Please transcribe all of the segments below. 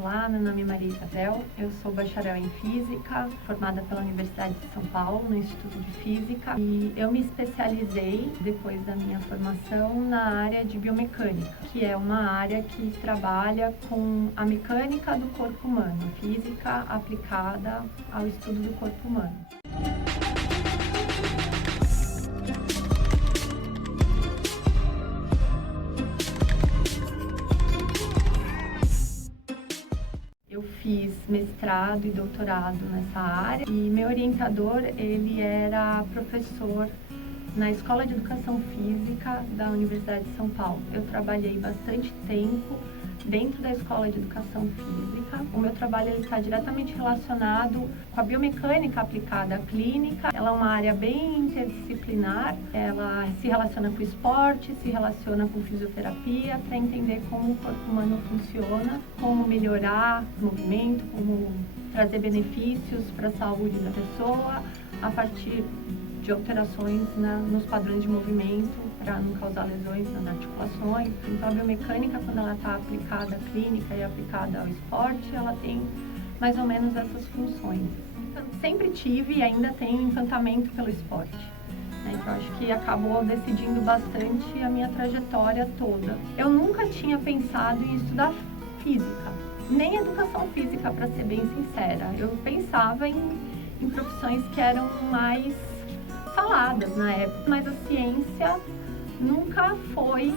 Olá, meu nome é Maria Isabel, eu sou bacharel em Física, formada pela Universidade de São Paulo, no Instituto de Física, e eu me especializei, depois da minha formação, na área de biomecânica, que é uma área que trabalha com a mecânica do corpo humano, física aplicada ao estudo do corpo humano. Eu fiz mestrado e doutorado nessa área e meu orientador, ele era professor na Escola de Educação Física da Universidade de São Paulo. Eu trabalhei bastante tempo dentro da Escola de Educação Física. O meu trabalho está diretamente relacionado com a biomecânica aplicada à clínica. Ela é uma área bem interdisciplinar, ela se relaciona com o esporte, se relaciona com fisioterapia, para entender como o corpo humano funciona, como melhorar o movimento, como trazer benefícios para a saúde da pessoa a partir de alterações nos padrões de movimento para não causar lesões nas articulações. Então a biomecânica, quando ela está aplicada à clínica e aplicada ao esporte, ela tem mais ou menos essas funções. Então, sempre tive e ainda tenho encantamento pelo esporte. Então acho que acabou decidindo bastante a minha trajetória toda. Eu nunca tinha pensado em estudar física, nem educação física, para ser bem sincera. Eu pensava em profissões que eram mais faladas na época, mas a ciência nunca foi,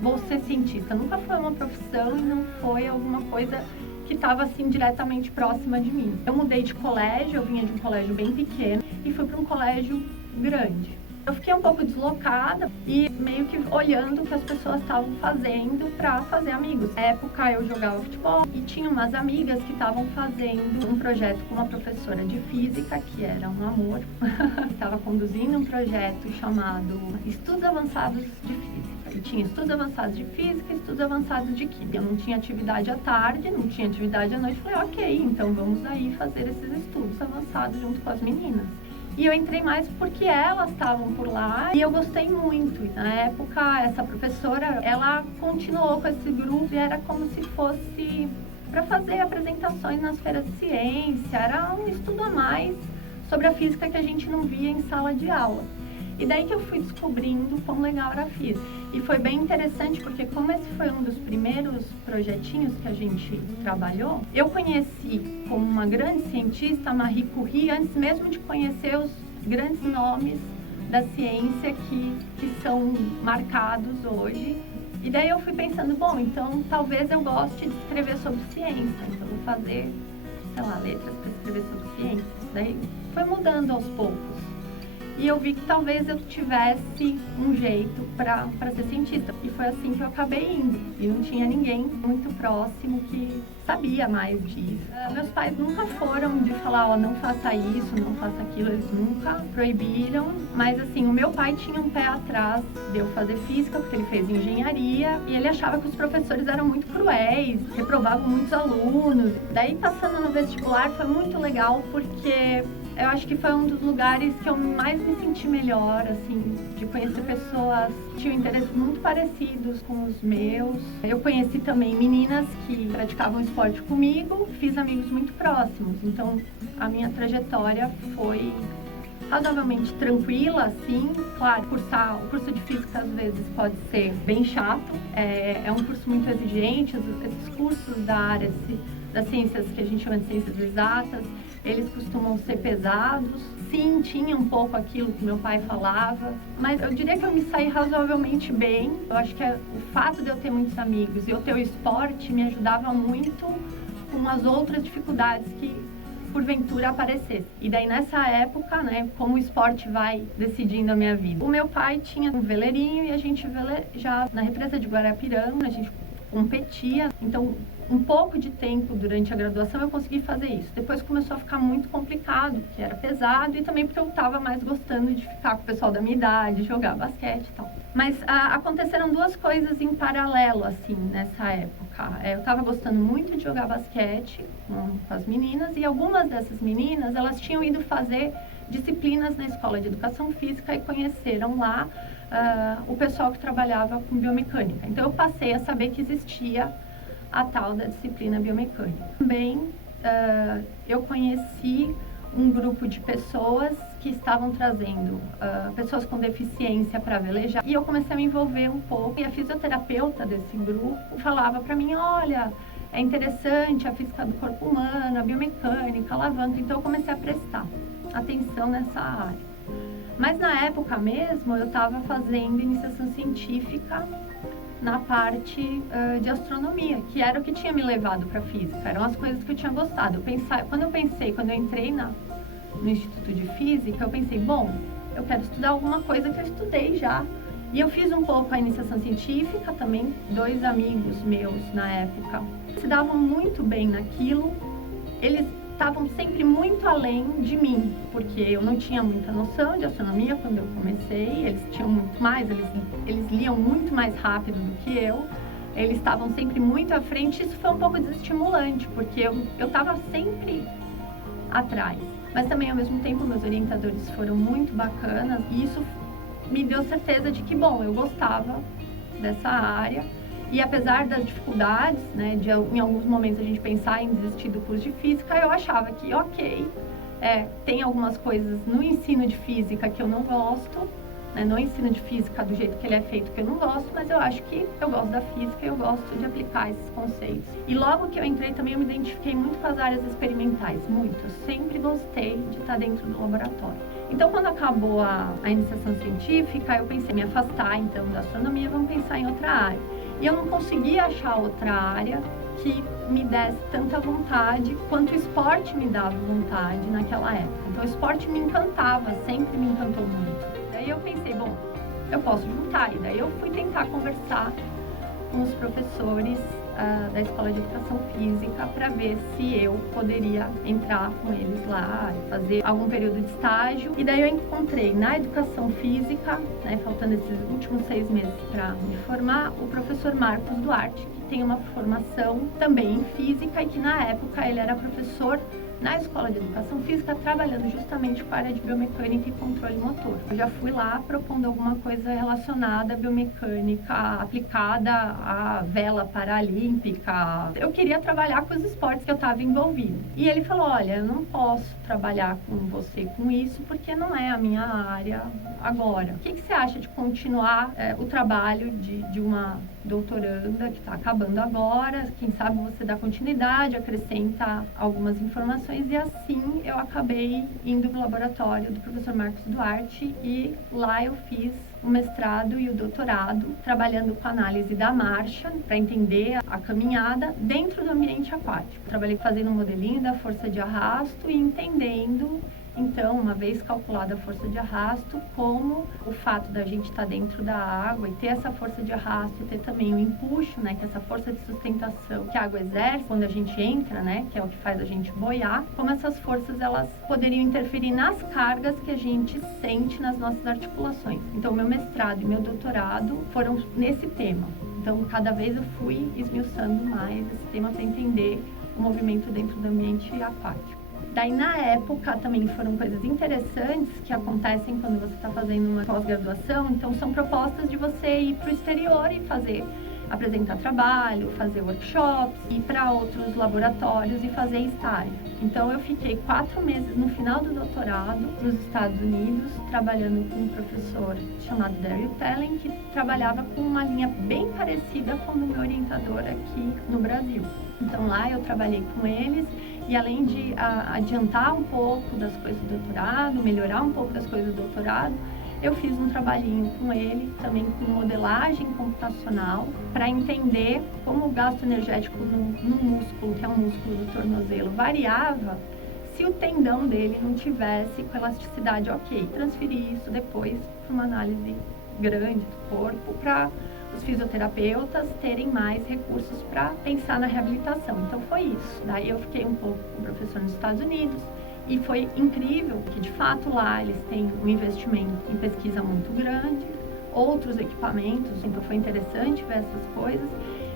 vou ser cientista, nunca foi uma profissão e não foi alguma coisa que estava assim diretamente próxima de mim. Eu mudei de colégio, eu vinha de um colégio bem pequeno e fui para um colégio grande. Eu fiquei um pouco deslocada e meio que olhando o que as pessoas estavam fazendo para fazer amigos. Na época eu jogava futebol e tinha umas amigas que estavam fazendo um projeto com uma professora de física, que era um amor. Estava conduzindo um projeto chamado Estudos Avançados de Física. E tinha estudos avançados de física e estudos avançados de química. Eu não tinha atividade à tarde, não tinha atividade à noite. Falei, ok, então vamos aí fazer esses estudos avançados junto com as meninas. E eu entrei mais porque elas estavam por lá e eu gostei muito. E na época, essa professora, ela continuou com esse grupo e era como se fosse para fazer apresentações nas feiras de ciência. Era um estudo a mais sobre a física que a gente não via em sala de aula. E daí que eu fui descobrindo quão legal era a física. E foi bem interessante porque como esse foi um dos primeiros projetinhos que a gente trabalhou, eu conheci como uma grande cientista a Marie Curie antes mesmo de conhecer os grandes nomes da ciência que são marcados hoje. E daí eu fui pensando, bom, então talvez eu goste de escrever sobre ciência, então vou fazer, sei lá, letras para escrever sobre ciência. Daí foi mudando aos poucos. E eu vi que talvez eu tivesse um jeito para ser cientista. E foi assim que eu acabei indo. E não tinha ninguém muito próximo que sabia mais disso. Meus pais nunca foram de falar, não faça isso, não faça aquilo. Eles nunca proibiram. Mas assim, o meu pai tinha um pé atrás de eu fazer física, porque ele fez engenharia. E ele achava que os professores eram muito cruéis, reprovavam muitos alunos. Daí, passando no vestibular, foi muito legal, porque eu acho que foi um dos lugares que eu mais me senti melhor, assim, de conhecer pessoas que tinham interesses muito parecidos com os meus. Eu conheci também meninas que praticavam esporte comigo, fiz amigos muito próximos. Então, a minha trajetória foi razoavelmente tranquila, assim. Claro, o curso de física às vezes pode ser bem chato, é um curso muito exigente, esses cursos da área das ciências que a gente chama de ciências exatas, eles costumam ser pesados. Sim, tinha um pouco aquilo que meu pai falava, mas eu diria que eu me saí razoavelmente bem. Eu acho que o fato de eu ter muitos amigos e eu ter o esporte me ajudava muito com as outras dificuldades que porventura aparecesse. E daí nessa época, né, como o esporte vai decidindo a minha vida. O meu pai tinha um veleirinho e a gente velejava na represa de Guarapiranga, a gente competia. Então, um pouco de tempo durante a graduação eu consegui fazer isso. Depois começou a ficar muito complicado, porque era pesado e também porque eu estava mais gostando de ficar com o pessoal da minha idade, jogar basquete e tal. Mas aconteceram duas coisas em paralelo, assim, nessa época. Eu estava gostando muito de jogar basquete com as meninas e algumas dessas meninas, elas tinham ido fazer disciplinas na Escola de Educação Física e conheceram lá o pessoal que trabalhava com biomecânica. Então eu passei a saber que existia a tal da disciplina biomecânica. Também eu conheci um grupo de pessoas que estavam trazendo pessoas com deficiência para velejar, e eu comecei a me envolver um pouco, e a fisioterapeuta desse grupo falava para mim, olha, é interessante a física do corpo humano, a biomecânica, a alavanca, então eu comecei a prestar atenção nessa área. Mas na época mesmo eu estava fazendo iniciação científica na parte de astronomia, que era o que tinha me levado para física, eram as coisas que eu tinha gostado. Quando eu entrei no Instituto de Física, eu pensei, bom, eu quero estudar alguma coisa que eu estudei já. E eu fiz um pouco a iniciação científica também, 2 amigos meus na época se davam muito bem naquilo, eles estavam sempre muito além de mim, porque eu não tinha muita noção de astronomia quando eu comecei, eles tinham muito mais, eles liam muito mais rápido do que eu, eles estavam sempre muito à frente, isso foi um pouco desestimulante, porque eu estava sempre atrás. Mas também, ao mesmo tempo, meus orientadores foram muito bacanas e isso me deu certeza de que, bom, eu gostava dessa área. E apesar das dificuldades, né, de em alguns momentos a gente pensar em desistir do curso de física, eu achava que, ok, tem algumas coisas no ensino de física que eu não gosto, né, no ensino de física do jeito que ele é feito que eu não gosto, mas eu acho que eu gosto da física e eu gosto de aplicar esses conceitos. E logo que eu entrei também eu me identifiquei muito com as áreas experimentais, muito. Eu sempre gostei de estar dentro do laboratório. Então, quando acabou a iniciação científica, eu pensei em me afastar então da astronomia, vamos pensar em outra área. E eu não conseguia achar outra área que me desse tanta vontade quanto o esporte me dava vontade naquela época. Então o esporte me encantava, sempre me encantou muito. Daí eu pensei, bom, eu posso juntar. E daí eu fui tentar conversar com os professores da Escola de Educação Física para ver se eu poderia entrar com eles lá e fazer algum período de estágio. E daí eu encontrei na Educação Física, né, faltando esses últimos 6 meses para me formar, o professor Marcos Duarte, que tem uma formação também em Física e que na época ele era professor na Escola de Educação Física, trabalhando justamente com a área de biomecânica e controle motor. Eu já fui lá propondo alguma coisa relacionada à biomecânica aplicada à vela paralímpica. Eu queria trabalhar com os esportes que eu estava envolvida. E ele falou, olha, eu não posso trabalhar com você com isso porque não é a minha área agora. O que você acha de continuar o trabalho de uma doutoranda que está acabando agora? Quem sabe você dá continuidade, acrescenta algumas informações. E assim eu acabei indo para o laboratório do professor Marcos Duarte e lá eu fiz o mestrado e o doutorado trabalhando com análise da marcha para entender a caminhada dentro do ambiente aquático. Trabalhei fazendo um modelinho da força de arrasto e entendendo, então, uma vez calculada a força de arrasto, como o fato da gente estar dentro da água e ter essa força de arrasto e ter também o empuxo, né, que é essa força de sustentação que a água exerce quando a gente entra, né, que é o que faz a gente boiar, como essas forças elas poderiam interferir nas cargas que a gente sente nas nossas articulações. Então, meu mestrado e meu doutorado foram nesse tema. Então, cada vez eu fui esmiuçando mais esse tema para entender o movimento dentro do ambiente aquático. Daí, na época, também foram coisas interessantes que acontecem quando você está fazendo uma pós-graduação. Então, são propostas de você ir para o exterior e apresentar trabalho, fazer workshops, ir para outros laboratórios e fazer estágio. Então, eu fiquei 4 meses no final do doutorado nos Estados Unidos, trabalhando com um professor chamado Daryl Tellen, que trabalhava com uma linha bem parecida com o meu orientador aqui no Brasil. Então, lá eu trabalhei com eles. E além de adiantar um pouco das coisas do doutorado, melhorar um pouco das coisas do doutorado, eu fiz um trabalhinho com ele, também com modelagem computacional, para entender como o gasto energético no músculo, que é um músculo do tornozelo, variava se o tendão dele não tivesse com elasticidade ok. Transferir isso depois para uma análise grande do corpo, para os fisioterapeutas terem mais recursos para pensar na reabilitação. Então foi isso. Daí eu fiquei um pouco com o professor nos Estados Unidos e foi incrível que de fato lá eles têm um investimento em pesquisa muito grande, outros equipamentos, então foi interessante ver essas coisas.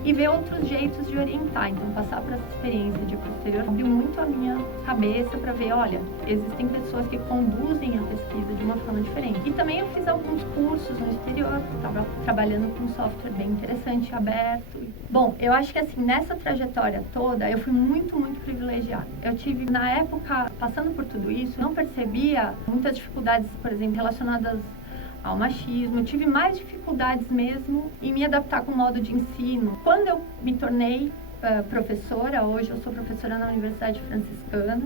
e ver outros jeitos de orientar. Então, passar por essa experiência de posterior abriu muito a minha cabeça para ver, olha, existem pessoas que conduzem a pesquisa de uma forma diferente. E também eu fiz alguns cursos no exterior, estava trabalhando com um software bem interessante, aberto. Bom, eu acho que assim, nessa trajetória toda, eu fui muito privilegiada. Eu tive, na época, passando por tudo isso, não percebia muitas dificuldades, por exemplo, relacionadas ao machismo. Eu tive mais dificuldades mesmo em me adaptar com o modo de ensino. Quando eu me tornei professora, hoje eu sou professora na Universidade Franciscana,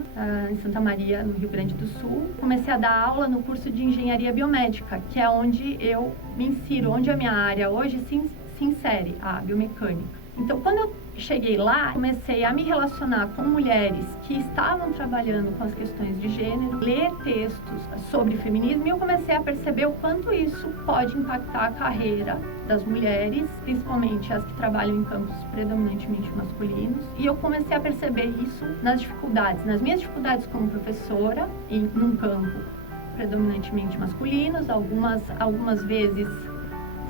em Santa Maria, no Rio Grande do Sul. Comecei a dar aula no curso de Engenharia Biomédica, que é onde eu me insiro, onde a minha área hoje se insere, a biomecânica. Então, quando eu cheguei lá, comecei a me relacionar com mulheres que estavam trabalhando com as questões de gênero, ler textos sobre feminismo, e eu comecei a perceber o quanto isso pode impactar a carreira das mulheres, principalmente as que trabalham em campos predominantemente masculinos. E eu comecei a perceber isso nas dificuldades, nas minhas dificuldades como professora, num campo predominantemente masculinos. Algumas vezes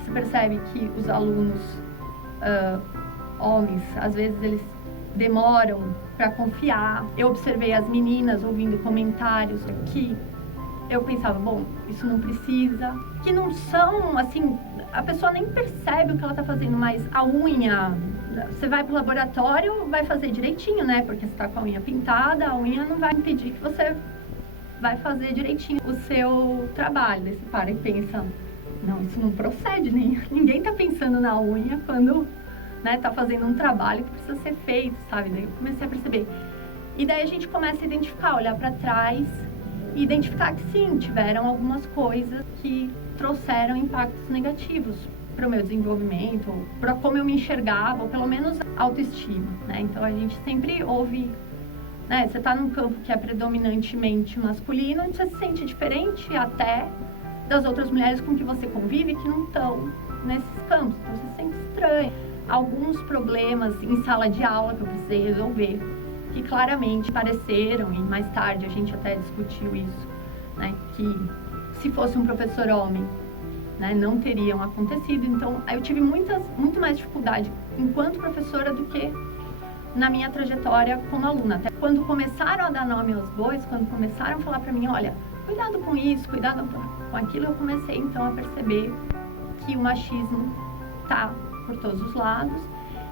se percebe que os alunos homens, às vezes eles demoram para confiar. Eu observei as meninas ouvindo comentários que eu pensava, bom, isso não precisa, que não são, assim, a pessoa nem percebe o que ela está fazendo, mas a unha, você vai para o laboratório, vai fazer direitinho, né? Porque você está com a unha pintada, a unha não vai impedir que você vai fazer direitinho o seu trabalho. Daí você para e pensa, não, isso não procede, ninguém está pensando na unha quando tá fazendo um trabalho que precisa ser feito, sabe? Daí eu comecei a perceber. E daí a gente começa a identificar, olhar para trás e identificar que sim, tiveram algumas coisas que trouxeram impactos negativos para o meu desenvolvimento, para como eu me enxergava, ou pelo menos autoestima, né? Então a gente sempre ouve, né? Você está num campo que é predominantemente masculino, você se sente diferente até das outras mulheres com que você convive que não estão nesses campos, então você se sente estranho. Alguns problemas em sala de aula que eu precisei resolver, que claramente apareceram, e mais tarde a gente até discutiu isso, né, que se fosse um professor homem, né, não teriam acontecido. Então, eu tive muito mais dificuldade enquanto professora do que na minha trajetória como aluna. Até quando começaram a dar nome aos bois, quando começaram a falar para mim, olha, cuidado com isso, cuidado com aquilo, eu comecei então a perceber que o machismo tá por todos os lados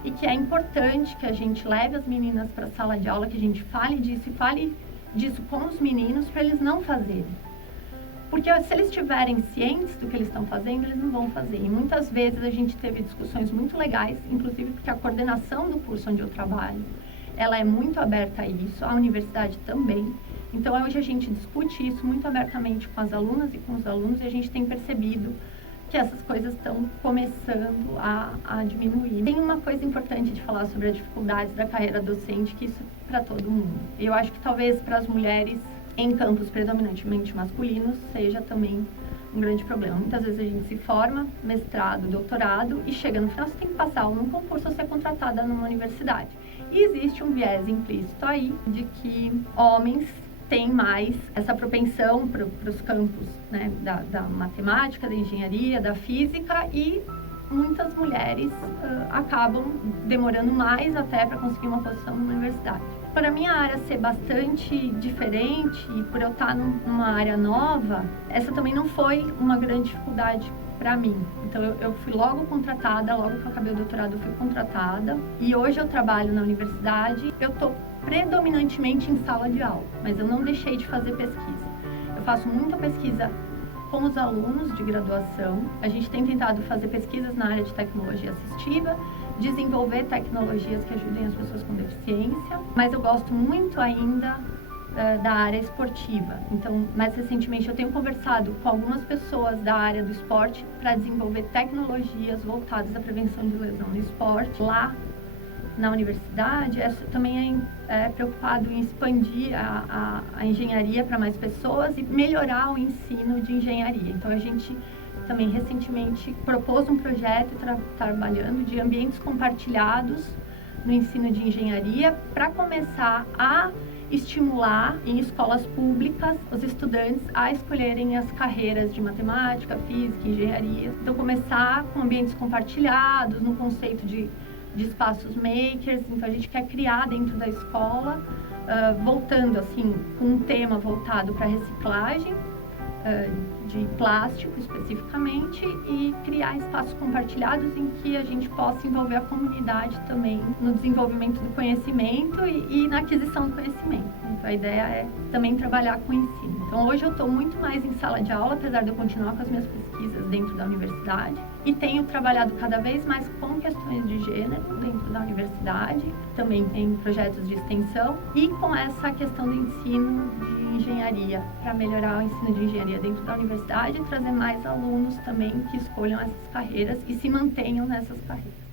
e que é importante que a gente leve as meninas para a sala de aula, que a gente fale disso e fale disso com os meninos para eles não fazerem. Porque se eles estiverem cientes do que eles estão fazendo, eles não vão fazer. E muitas vezes a gente teve discussões muito legais, inclusive porque a coordenação do curso onde eu trabalho, ela é muito aberta a isso, a universidade também. Então hoje a gente discute isso muito abertamente com as alunas e com os alunos, e a gente tem percebido que essas coisas estão começando a diminuir. Tem uma coisa importante de falar sobre as dificuldades da carreira docente, que isso é para todo mundo. Eu acho que talvez para as mulheres em campos predominantemente masculinos seja também um grande problema. Muitas vezes a gente se forma, mestrado, doutorado, e chega no final você tem que passar ou num concurso ou ser contratada numa universidade. E existe um viés implícito aí de que homens tem mais essa propensão para os campos, né, da matemática, da engenharia, da física, e muitas mulheres acabam demorando mais até para conseguir uma posição numa universidade. Para a minha área ser bastante diferente e por eu estar numa área nova, essa também não foi uma grande dificuldade para mim. Então eu fui logo contratada, logo que eu acabei o doutorado eu fui contratada, e hoje eu trabalho na universidade. Eu estou predominantemente em sala de aula, mas eu não deixei de fazer pesquisa. Eu faço muita pesquisa com os alunos de graduação. A gente tem tentado fazer pesquisas na área de tecnologia assistiva, desenvolver tecnologias que ajudem as pessoas com deficiência, mas eu gosto muito ainda da área esportiva. Então, mais recentemente eu tenho conversado com algumas pessoas da área do esporte para desenvolver tecnologias voltadas à prevenção de lesão no esporte. Lá na universidade, também é preocupado em expandir a engenharia para mais pessoas e melhorar o ensino de engenharia. Então, a gente também recentemente propôs um projeto trabalhando de ambientes compartilhados no ensino de engenharia para começar a estimular em escolas públicas os estudantes a escolherem as carreiras de matemática, física, engenharia. Então, começar com ambientes compartilhados, no conceito de de espaços makers. Então a gente quer criar dentro da escola, voltando assim, com um tema voltado para reciclagem, de plástico especificamente, e criar espaços compartilhados em que a gente possa envolver a comunidade também no desenvolvimento do conhecimento e na aquisição do conhecimento. Então a ideia é também trabalhar com o ensino. Então hoje eu estou muito mais em sala de aula, apesar de eu continuar com as minhas pesquisas dentro da universidade, e tenho trabalhado cada vez mais com questões de gênero dentro da universidade, também em projetos de extensão, e com essa questão do ensino de engenharia, para melhorar o ensino de engenharia dentro da universidade e trazer mais alunos também que escolham essas carreiras e se mantenham nessas carreiras.